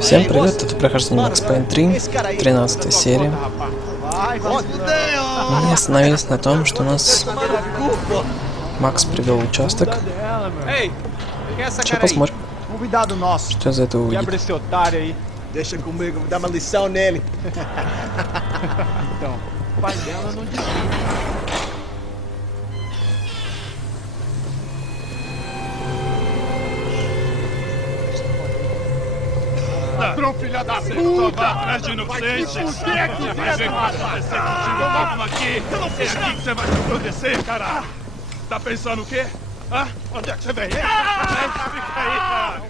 Всем привет, это прохождение Max Payne 3, 13 серия. Мы остановились на том, что у нас Макс привел участок. Сейчас посмотрим, что из этого выйдет. Deixa comigo, vou dar uma lição nele. Então, o pai dela não dizia. Ladrão, filha da puta! Vai atrás de inocente! Por que é que vai ver acontecer contigo? Vamos aqui! Eu não fiz aqui que você vai se acontecer, cara! Tá pensando o quê? Hã? Onde é que você vem? Fica aí, cara!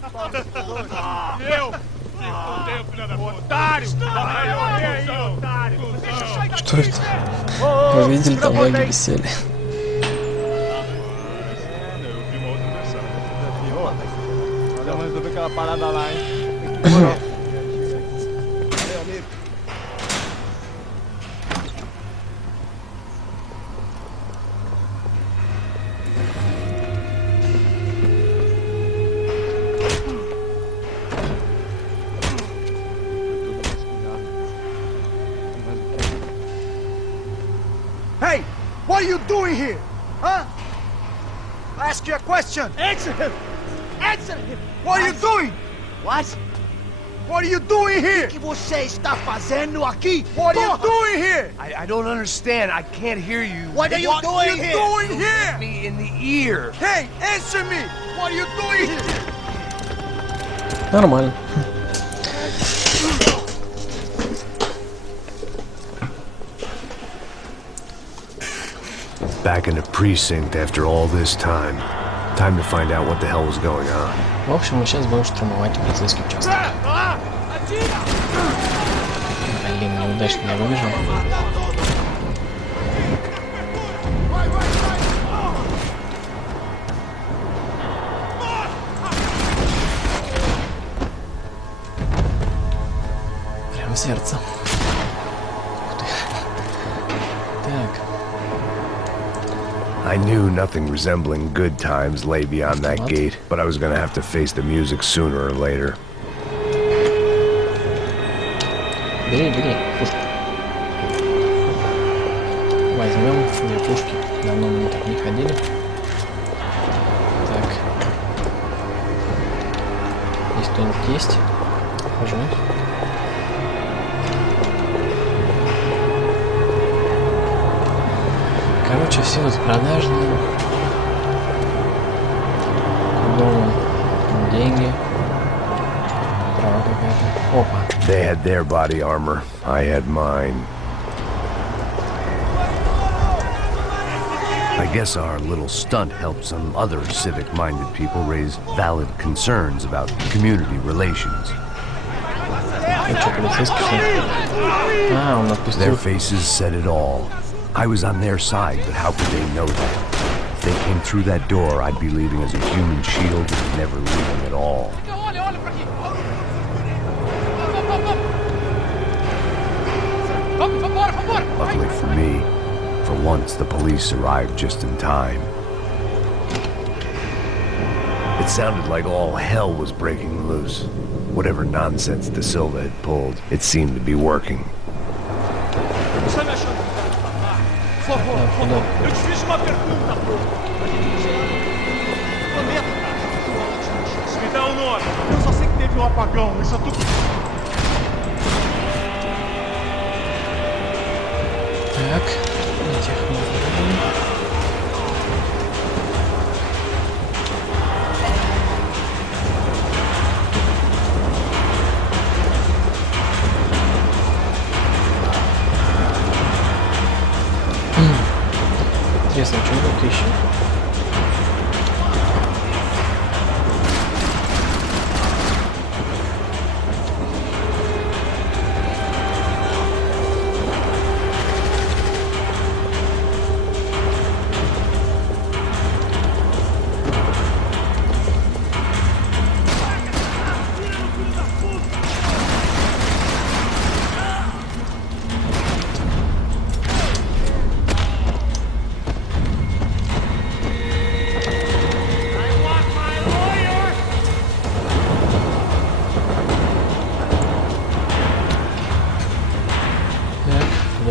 Eu? Fudeu, filha da puta! Otário! Vai aí, otário! Что это? Вы видели, там ноги висели. Vamos resolver aquela parada lá, hein? Hey, what are you doing here? Huh? I ask you a question. Answer him. Answer him. What are you doing? What? What are you doing here? O que você está fazendo aqui? What are you doing here? I don't understand. I can't hear you. What are you doing here? Doing here? Me in the ear. Hey, answer me. What are you doing here? Нормально. Back in the precinct after all this time. Time to find out what the hell was going on. В общем, мы сейчас будем штурмовать полицейский участок. Блин, неудачно я выбежал. Прям в сердце. Ух ты. Так. I knew nothing resembling good times lay beyond that gate, but I was gonna have to face the music sooner or later. Бери, бери, пушку. Возьмем две пушки. Давно мы так не ходили. Так. Здесь кто-нибудь есть? Хожу. Короче, все тут продажные. Кругом деньги. Трава какая-то. Опа. They had their body armor. I had mine. I guess our little stunt helped some other civic-minded people raise valid concerns about community relations. Their faces said it all. I was on their side, but how could they know that? If they came through that door, I'd be leaving as a human shield, never leaving at all. Luckily for me, for once the police arrived just in time. It sounded like all hell was breaking loose. Whatever nonsense De Silva had pulled, it seemed to be working. Eu te fiz uma pergunta, pô! Me dá um nome! Eu só sei que teve um apagão, isso é tudo. Так, этих мы выберем. Интересно, что тут еще?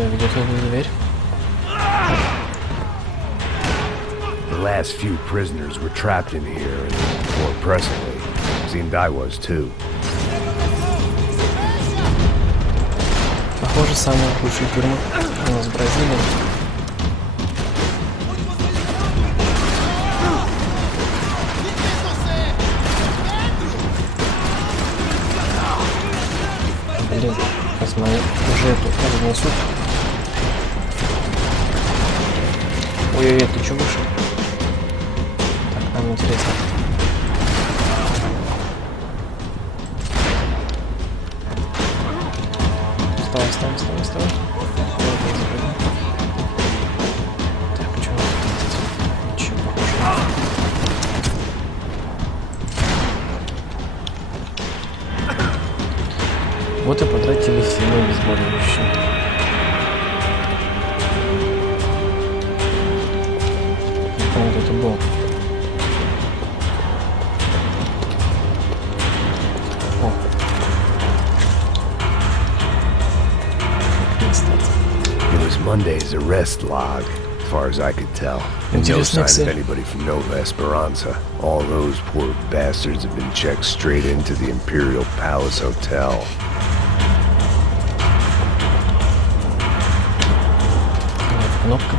ведет эту дверь. The last few prisoners were trapped in here, and more pressingly, seemed I was too. Похоже, самые худшие тюрьмы у нас в Бразилии. Блин, сейчас мои уже эту разнесут. Ой-ой-ой, ты чё вышел? Так, нам интересно. Вставай. Так, чё у нас тут есть? Ничего похожего. Вот и потратили силы обезболивающие. Не помню, кто это был. О. It was Monday's arrest log, as far as I could tell. And no sign of anybody from Nova Esperanza. All those poor bastards have been checked straight into the Imperial Palace Hotel. Кнопка.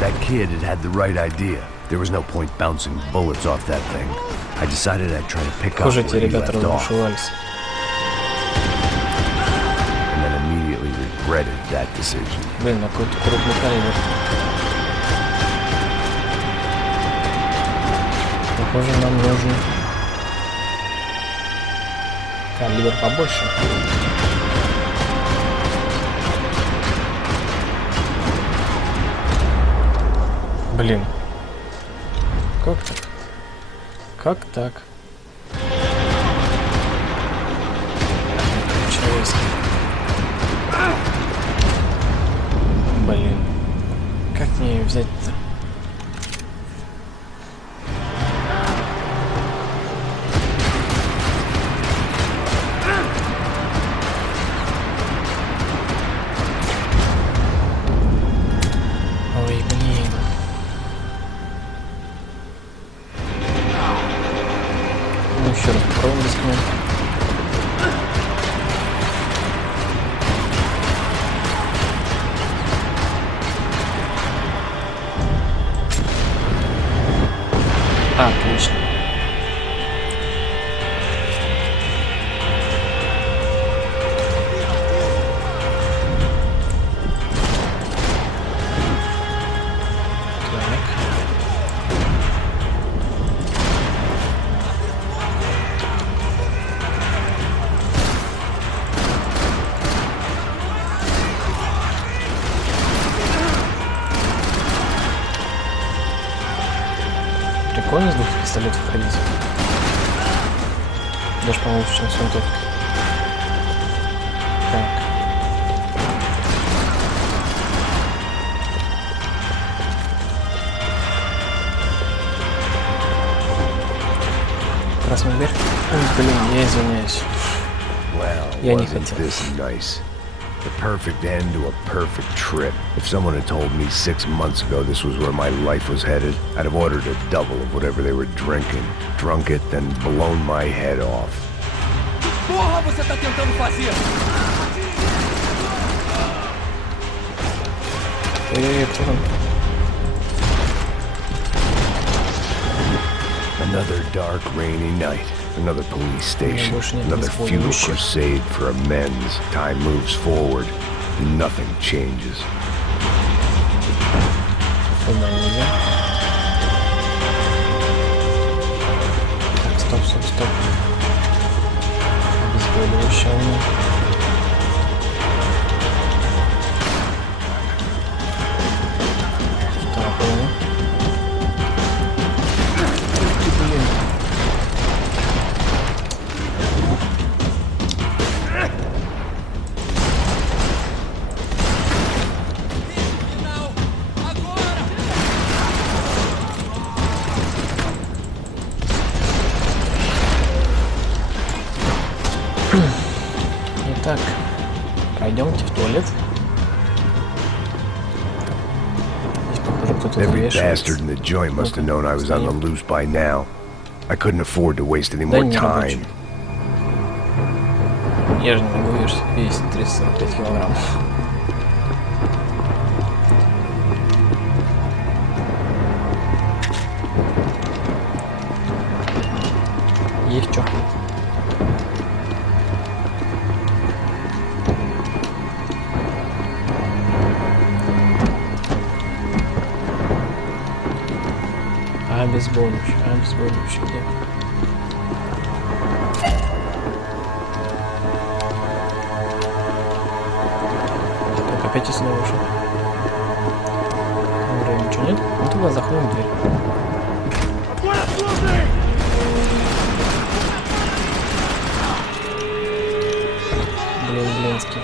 That kid had the right idea. There was no point bouncing bullets off that thing. I decided I'd try to pick up Похоже, where те he ребята left off, разбушевались. and then immediately regretted that decision. Блин, на какой-то крупный калибр. Похоже, нам нужен калибр побольше. Блин. Как так? Как так? Человеческий. Блин. Как мне ее взять-то? Ой, блин. Ну еще раз попробуем рискнуть. Отлично. Прикольно с двух пистолетов ходить. Даже, по-моему, лучше, чем с винтовкой. Так. Красная дверь. Ой, блин, я извиняюсь. Я не хотел. The perfect end to a perfect trip. If someone had told me 6 months ago this was where my life was headed, I'd have ordered a double of whatever they were drinking, drunk it, then blown my head off. Porra, você tá tentando fazer? Another dark, rainy night. Another police station. Another futile crusade for amends. Time moves forward. Nothing changes. Так, стоп. Обезболивающее. Так, блин. Пройдемте в туалет. Здесь, похоже, кто-то Every вешается. bastard in the joint must have known I was on the loose by now. I couldn't afford to waste any Да more не time. рабочий. Я же не могу весить 345 килограмм. Есть что? Обезболивающий где? Так, опять и снова ушел. Там вроде ничего нет. Ну тогда захлопнем дверь. Блинский.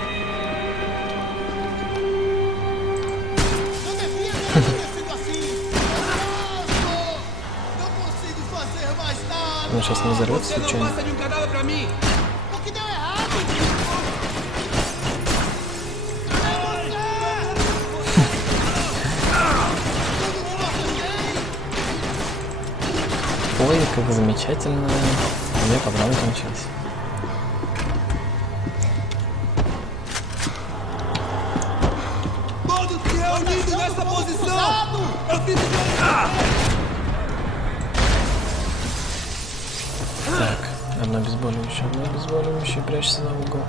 Он сейчас не взорвется случайно. Ой, как замечательно. У меня программа кончилась. Так, одно обезболивающее, прячется за угол.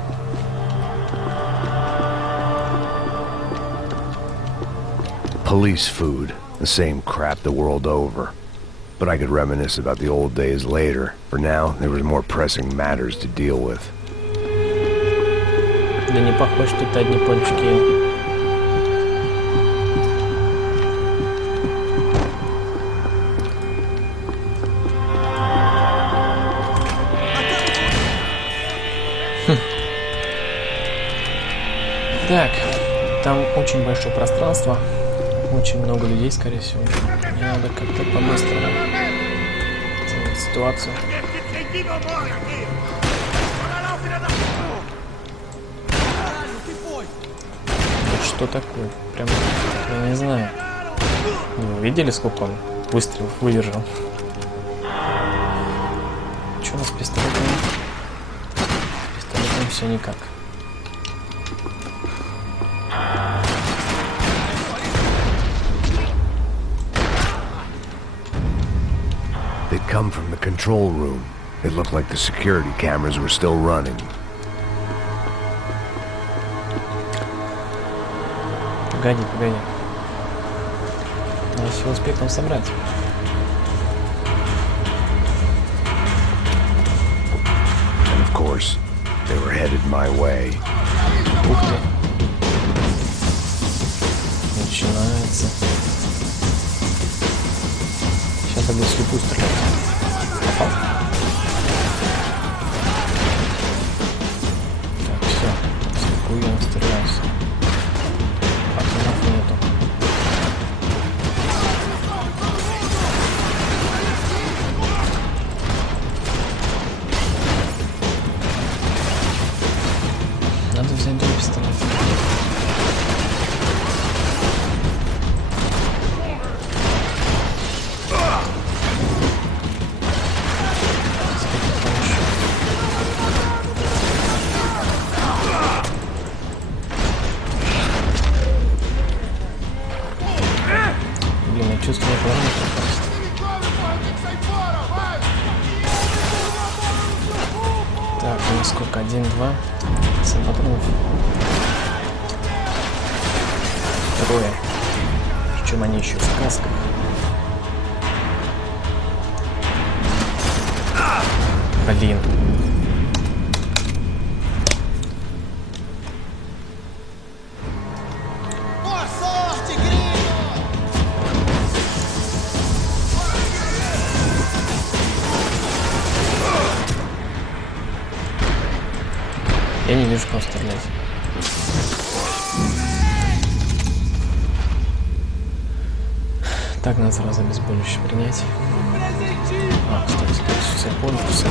Police food, the same crap the world over. But I could reminisce about the old days later. For now, there was more pressing matters to deal with. Да не похож, тут одни пончики. Так, там очень большое пространство, очень много людей, скорее всего. Мне надо как-то по-быстрому оценить ситуацию. Что такое? Прям, я не знаю. Вы видели, сколько он выстрелов выдержал? Что у нас с пистолетом? С пистолетом все никак. They'd come from the control room. It looked like the security cameras were still running. Погоди. Надо все успеть там собрать. And of course, they were headed my way. Ух ты. Начинается. Сейчас я буду слепую стрелять. Попал. Так, все. Слепую я настреляюсь. Патронов нету. Надо взять другой пистолет. Блин, я чувствую параметр просто. Так, у нас сколько? 1, 2. 7 патронов. Трое. Причем они еще в касках. Блин. Я не вижу, кого стрелять. Так, надо сразу обезболивающее принять. А, кстати, все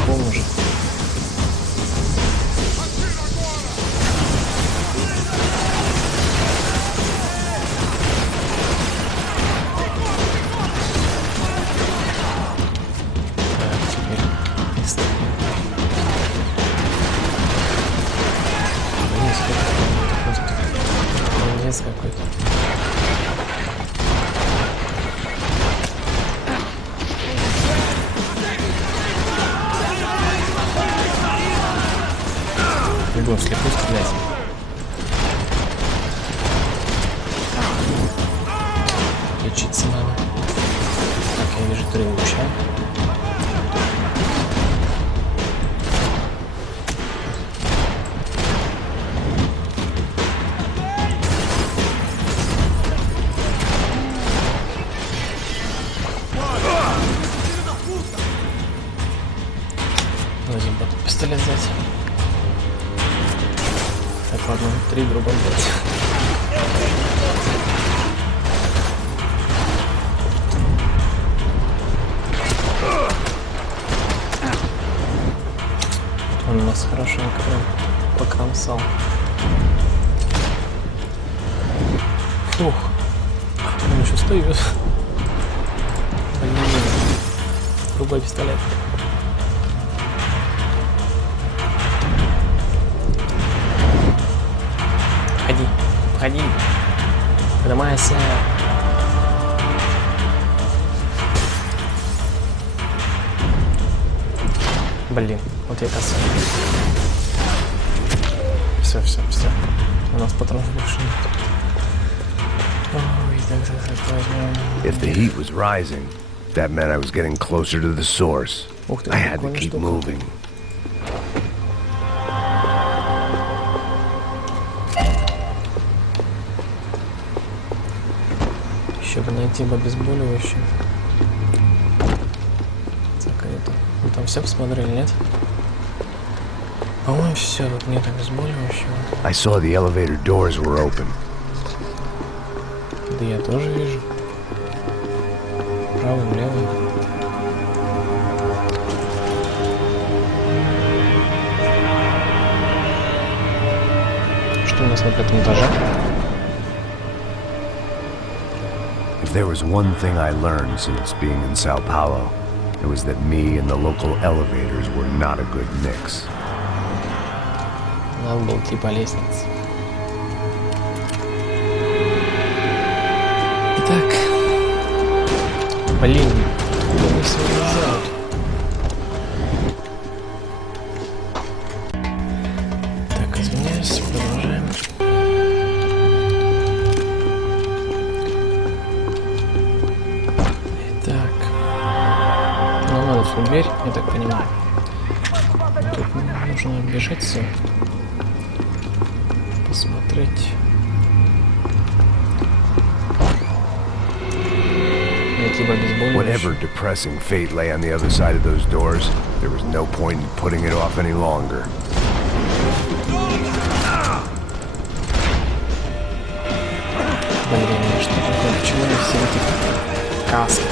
помню уже. какой-то. Не будем слепую стрелять. Лечиться надо. Так, я вижу 3 луча. Возьмем пистолет взять. Так, ладно, 3 в другом взять. Он у нас хорошенько прям покромсал. Фух. Он еще стоит. Блин. Другой пистолет. Входи. Поднимайся. Блин, вот я косой. Все. У нас патронов больше нет. Ой, так возьмем. If the heat was rising, that meant I was getting closer to the source. Ух ты, I had to прикольная keep штука. moving. Еще бы найти бы обезболивающее. Так, а это... Ну, там все посмотрели, нет? По-моему, все, тут нет обезболивающего. I saw the elevator doors were open. Да я тоже вижу. Правый, левый. Что у нас на 5-м этаже? If there was one thing I learned since being in Sao Paulo, it was that me and the local elevators were not a good mix. Надо было идти по лестнице. Итак. Блин, откуда они все вылезают? Так, извиняюсь, продолжаем. Итак. Нам надо в дверь, я так понимаю. Тут нужно бежать все. Посмотреть. Whatever depressing fate lay on the other side of those doors, there was no point in putting it off any longer. Блин, что такое? Почему я все эти каски?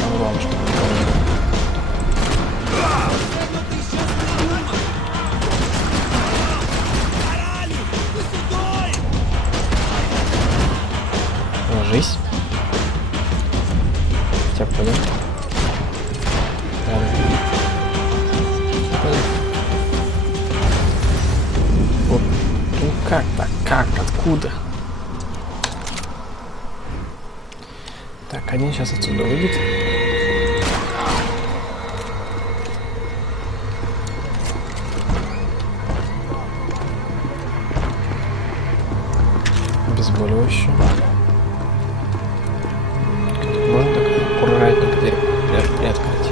Там главное, чтобы никого не было. Ложись. Хотя бы пойдем. Вот. Ну как так? Как? Откуда? Так, один сейчас отсюда выйдет. Обезболивающее. Можно так аккуратненько дверь приоткрыть.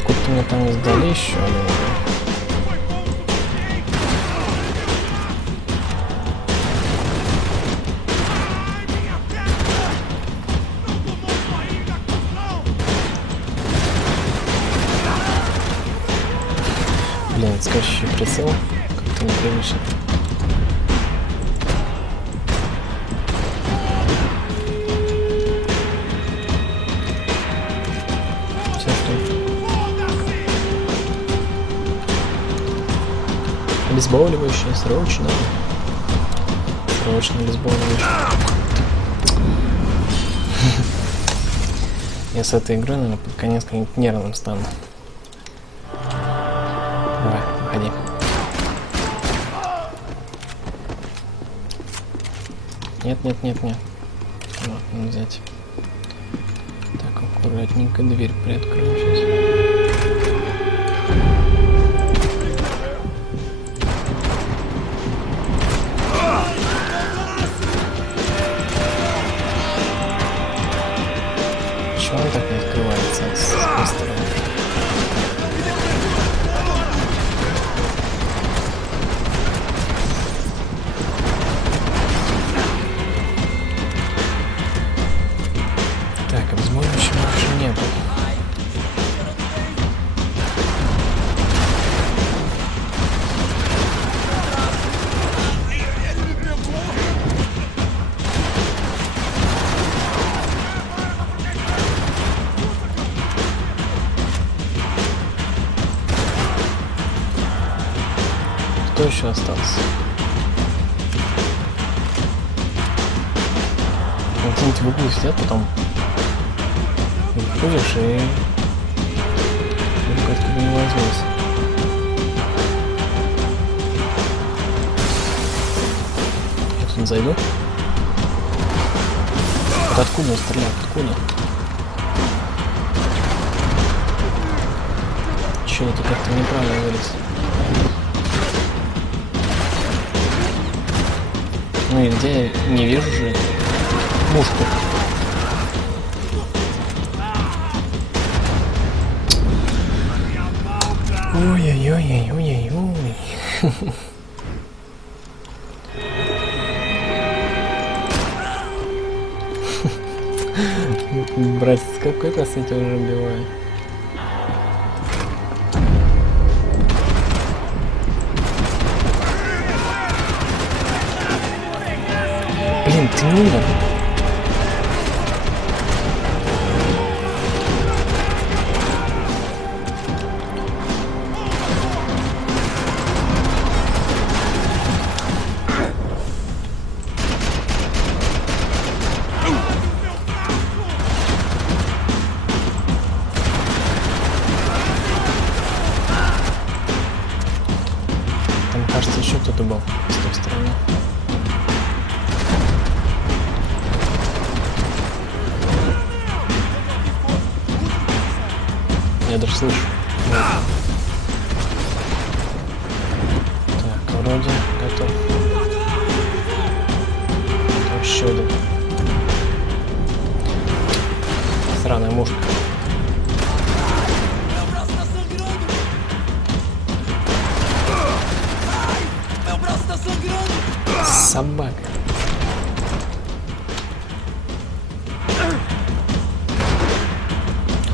Откуда-то мне там издали еще один. Блин, скачущий прицел. Как-то непривычно. Обезболивающее, срочно. Срочно обезболивающее. Я с этой игрой, наверное, под конец каким-нибудь нервным стану. Давай, выходи. Нет. Вот, не взять. Так, аккуратненько дверь приоткрою сейчас. Почему он так не открывается с той стороны? Так, обезболивающего больше нету. Кто еще остался? Вот где-нибудь в углу сидят, потом выходишь и как-то бы не возьмись. Я тут зайду. Вот откуда он стреляет? Откуда? Че, это как-то неправильно вылез. Ну и где я не вижу же мушку. Ой-ой-ой-ой-ой-ой. Братец, какой раз я тебя уже убиваю. Блин, ты не умер. Там, кажется, еще кто-то был с той стороны. Я даже слышу. Так, вроде готов. Там еще один. Сраная мушка. Собака.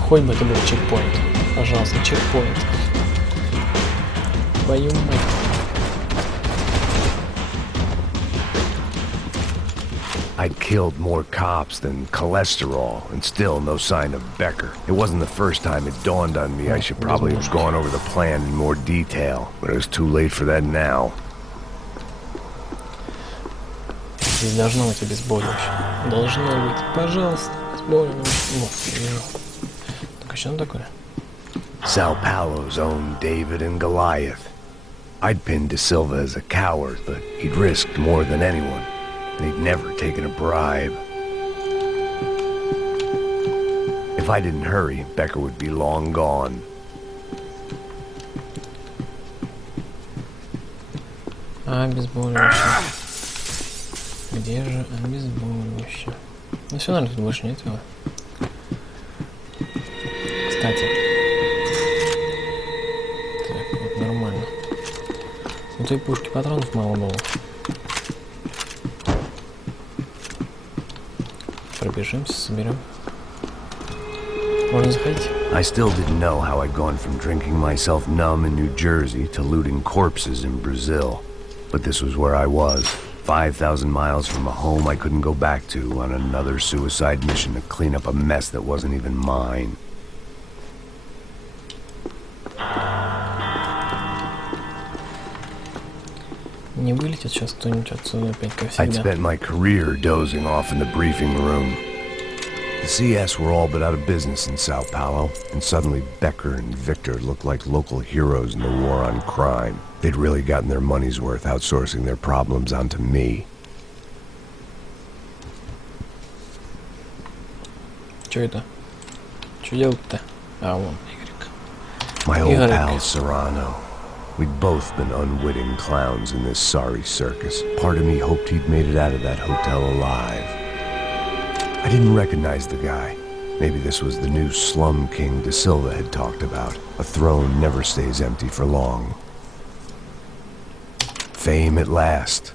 Хоть бы это был чекпоинт. Пожалуйста, чекпоинт. Твою мать. I'd killed more cops than cholesterol, and still no sign of Becker. It wasn't the first time it dawned on me I should probably have gone over the plan in more detail, but it was too late for that now. Здесь должно быть обезболивающее. Должно быть. Пожалуйста, обезболивающее. Вот, вижу. Так, а что он такое? Sao Paulo's own David and Goliath. I'd pinned De Silva as a coward, but he'd risked more than anyone, and he'd never taken a bribe. If I didn't hurry, Becker would be long gone. Обезболивающее. Где же обезболивающее? Ну все, наверное, тут больше нет его. Кстати. Так, вот нормально. У той пушки патронов мало было. Пробежимся, соберем. Можно заходить? I still didn't know how I'd gone from drinking myself numb in New Jersey to looting corpses in Brazil. But this was where I was. 5,000 miles from a home I couldn't go back to on another suicide mission to clean up a mess that wasn't even mine. Не вылетит сейчас кто-нибудь отсюда опять, как I'd всегда. spent my career dozing off in the briefing room. The CS were all but out of business in Sao Paulo, and suddenly Becker and Victor looked like local heroes in the war on crime. They'd really gotten their money's worth outsourcing their problems onto me. Чё это? Чё делать-то? А, вон, Игорек. My old Игорек. pal Serrano. We'd both been unwitting clowns in this sorry circus. Part of me hoped he'd made it out of that hotel alive. I didn't recognize the guy. Maybe this was the new slum king De Silva had talked about. A throne never stays empty for long. Fame at last.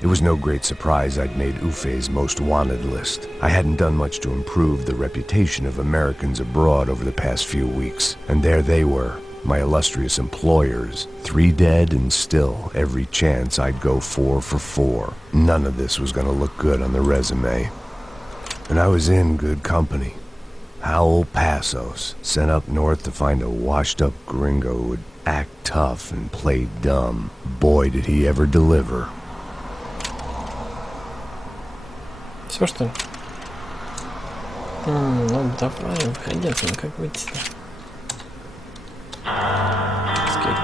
It was no great surprise I'd made Ufe's most wanted list. I hadn't done much to improve the reputation of Americans abroad over the past few weeks, and there they were, my illustrious employers, 3 dead and still every chance I'd go 4 for 4. None of this was gonna look good on the resume. And I was in good company. Howell Passos, sent up north to find a washed-up gringo who would act tough and play dumb. Boy, did he ever deliver. Все, что ли? Ну, давай, выходи отсюда, как выйти-то? Скейт.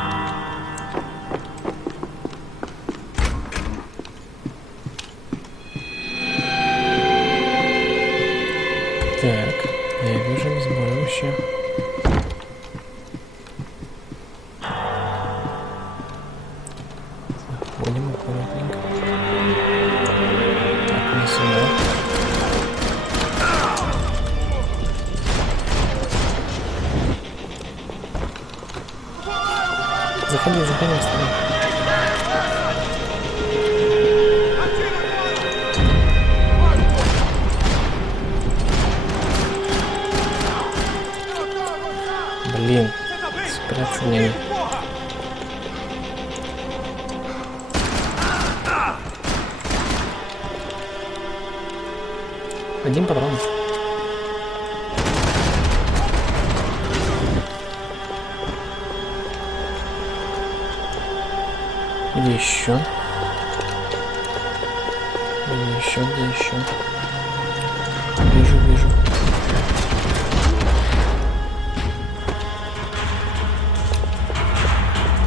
Так, я вижу сборище. Заходим аккуратненько. Так, не сюда. Заходи, заходи, вставай. Блин, спрятаться не. Один патрон. Где еще? Где еще? Где еще? Вижу, вижу.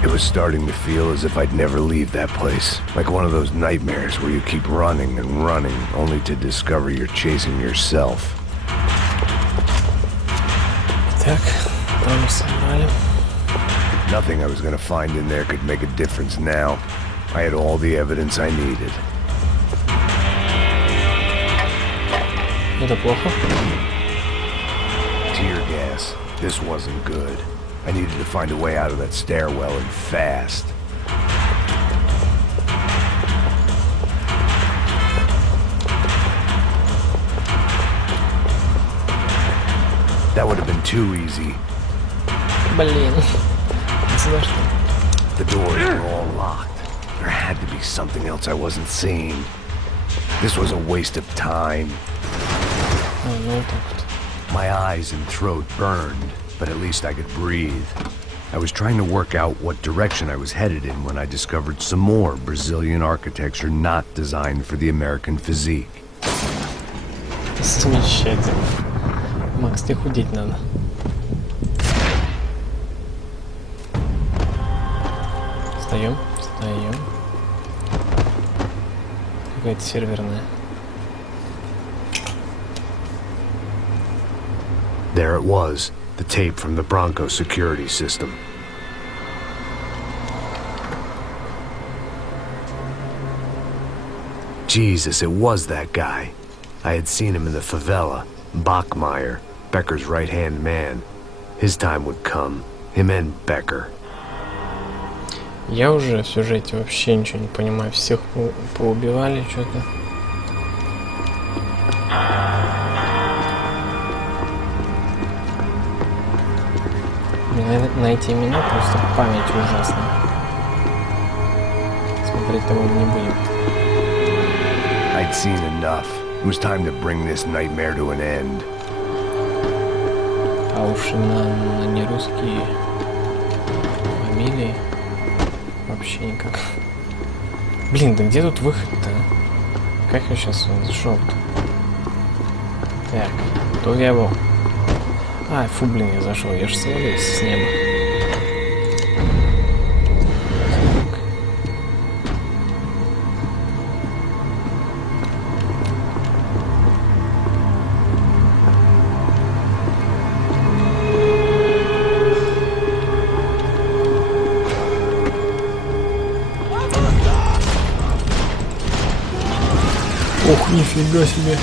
It was starting to feel as if I'd never leave that place. Like one of those nightmares where you keep running and running, only to discover you're chasing yourself. Так, там собрали. Nothing I was gonna find in there could make a difference now. I had all the evidence I needed. Это плохо. Tear gas. This wasn't good. I needed to find a way out of that stairwell and fast. That would have been too easy. Блин. Сюда что? The doors were all locked. There had to be something else I wasn't seeing. This was a waste of time. А, ну вот так вот. My eyes and throat burned, but at least I could breathe. I was trying to work out what direction I was headed in when I discovered some more Brazilian architecture not designed for the American physique. Замечательно. Макс, тебе худеть надо. Встаем, встаем. Какая-то серверная. There it was, the tape from the Bronco security system. Jesus, it was that guy. I had seen him in the favela. Bachmeyer, Becker's right-hand man. His time would come. Him and Becker. Я уже в сюжете вообще ничего не понимаю. Всех поубивали что-то. На эти имена просто память ужасная. Смотреть того не будем. I'd seen enough. It was time to bring this nightmare to an end. А уж на нерусские фамилии вообще никак. Блин, да где тут выход-то? Как я сейчас зашел-то? Так, то я его... А, фу, блин, я зашел, я же свалился с неба. Ох, нифига себе.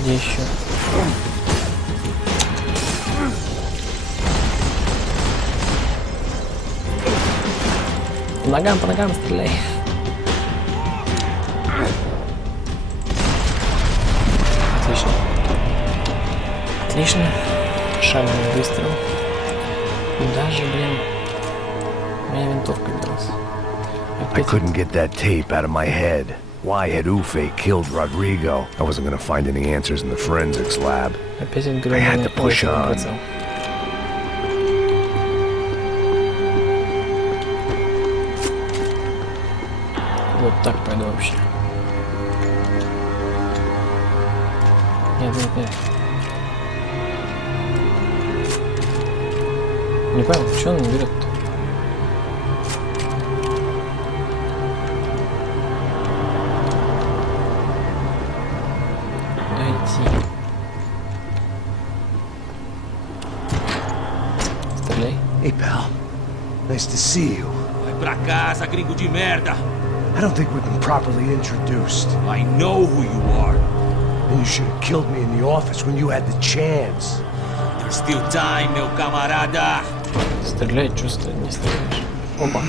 Где еще? По ногам стреляй. Отлично. Отлично. Шальный выстрел. Куда же, блин, моя винтовка делась? I couldn't get that tape out of my head. Why had Ufe killed Rodrigo? I wasn't gonna find any answers in the forensics lab. Опять I had to push on. Вот так пойду вообще. Нет. Не понял, что он не берет-то? Куда идти? Стреляй. Hey, pal. Nice to see you. Vai pra casa, gringo de merda! I don't think we've been properly introduced. I know who you are. And you should have killed me in the office when you had the chance. There's still time, meu camarada. Стреляй, чувство не стреляешь. Опа.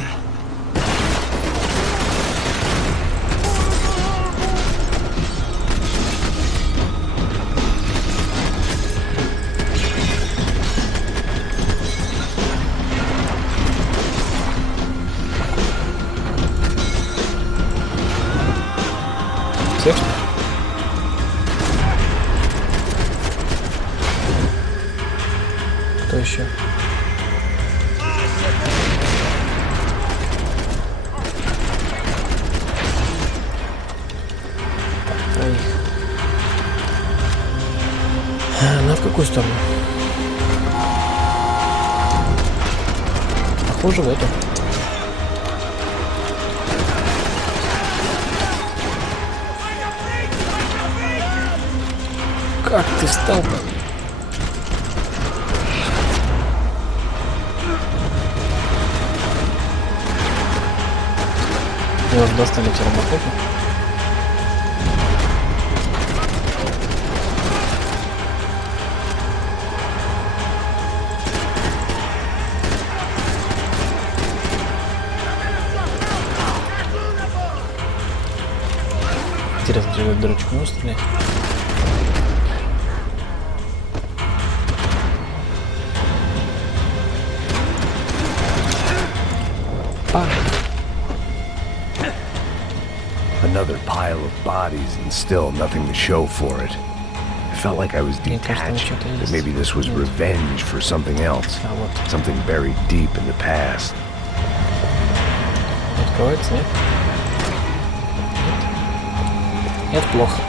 Всех, что ли? Кто еще? Троих. Ну, в какую сторону? Похоже, в эту. Как ты встал-то? Его уже достали эти роботы. Интересно, через эту дырочку можно стрелять? Another pile of bodies and still nothing to show for it. I felt like I was detached, that maybe this was revenge for something else. Something buried deep in the past. Откроется, нет? Нет, плохо.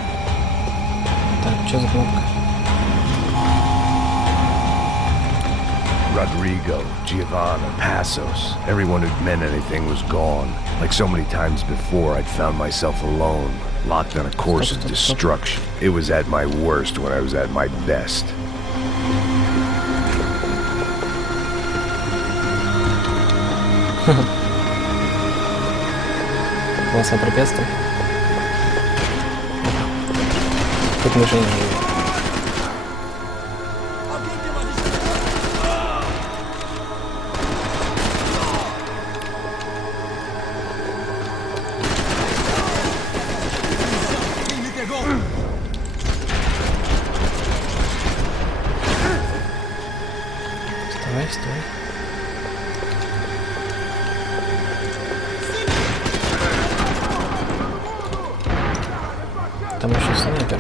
Так, что за кнопка? Rodrigo, Giovanna, Passos, everyone who'd meant anything was gone. Like so many times before, I'd found myself alone, locked on a course of destruction. It was at my worst when I was at my best. Полоса препятствий. Тут мишень не живет. Стой. Там еще снайпер.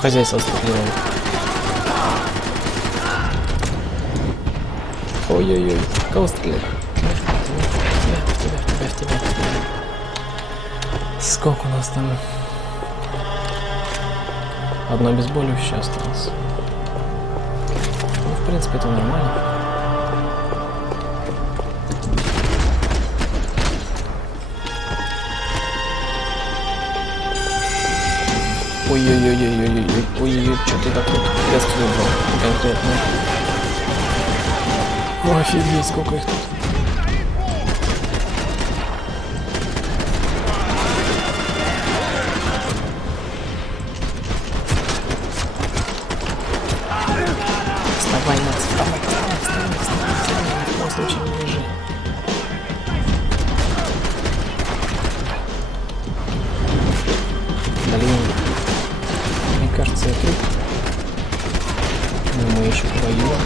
хозяйство отступило. Ой-ой-ой, кого стреляет? В тебя. Сколько у нас там? Одно обезболивающее осталось. Ну, в принципе, это нормально. Ой-ой-ой, что ты такой тест выбрал конкретно? О, офигеть, сколько их тут. Вставай, Макс, вставай. Ни в коем случае не лежи. Блин. Мне кажется, я труп. Но мы еще повоюем.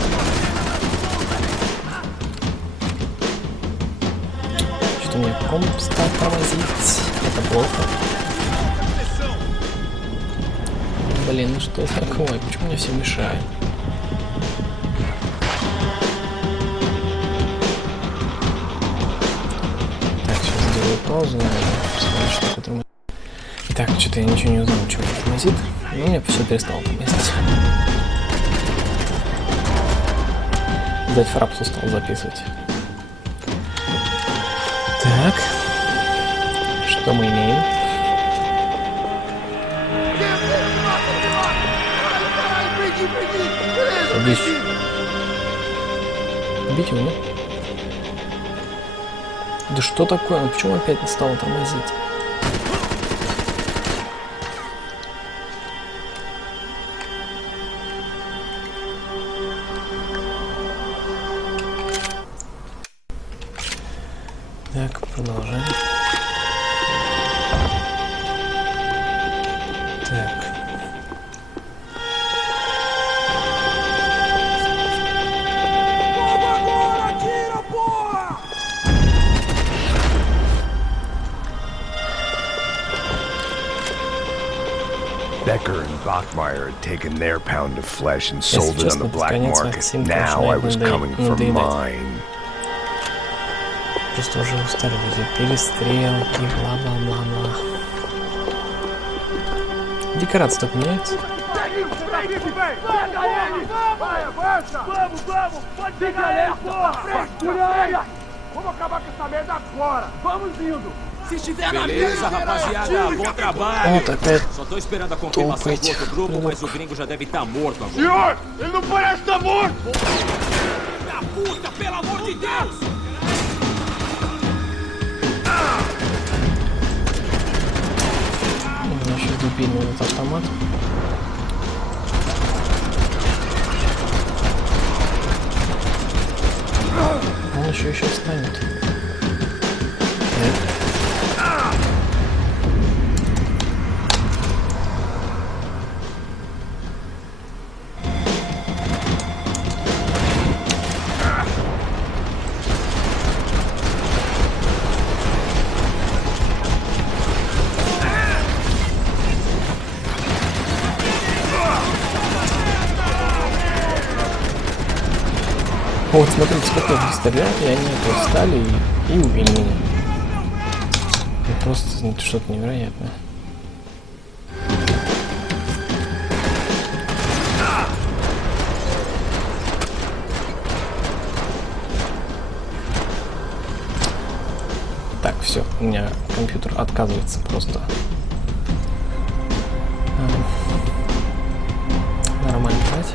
Что-то мне комп стал тормозить. Это плохо. Блин, ну что такое? Почему мне все мешает? Так, сейчас сделаю паузу, наверное. Посмотрю, что это тормозит. Так, что-то я ничего не узнал, что это тормозит. Но мне все перестало тормозить. Дать фрапсу стал записывать. Так. Что мы имеем? Убить. Убить его, нет? Да что такое? Ну почему опять не стало тормозить? Так, продолжаем. Так. Becker and Bachmeyer had taken their pound of flesh and sold it on the black market. Now I was coming for mine. Просто уже устали эти перестрелки, бла-бла-бла-бла. Декорации только меняются. Beleza, rapaziada, bom trabalho. Вот опять Só tô esperando a confirmação do outro grupo, mas o gringo já deve estar morto agora. Senhor, ele não parece estar morto! Da puta, pelo amor de Deus! у меня еще дебильный этот автомат. Он еще встанет. Вот, смотрите, сколько я стрелял, и они опять встали и убили меня. Это просто что-то невероятное. Так, все, у меня компьютер отказывается просто. Нормально брать.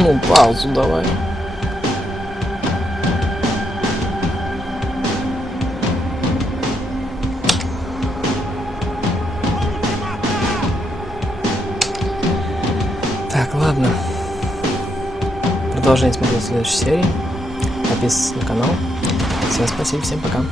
Ну, паузу давай. Так, ладно. Продолжение смотреть в следующей серии. Подписывайтесь на канал. Всем спасибо, всем пока.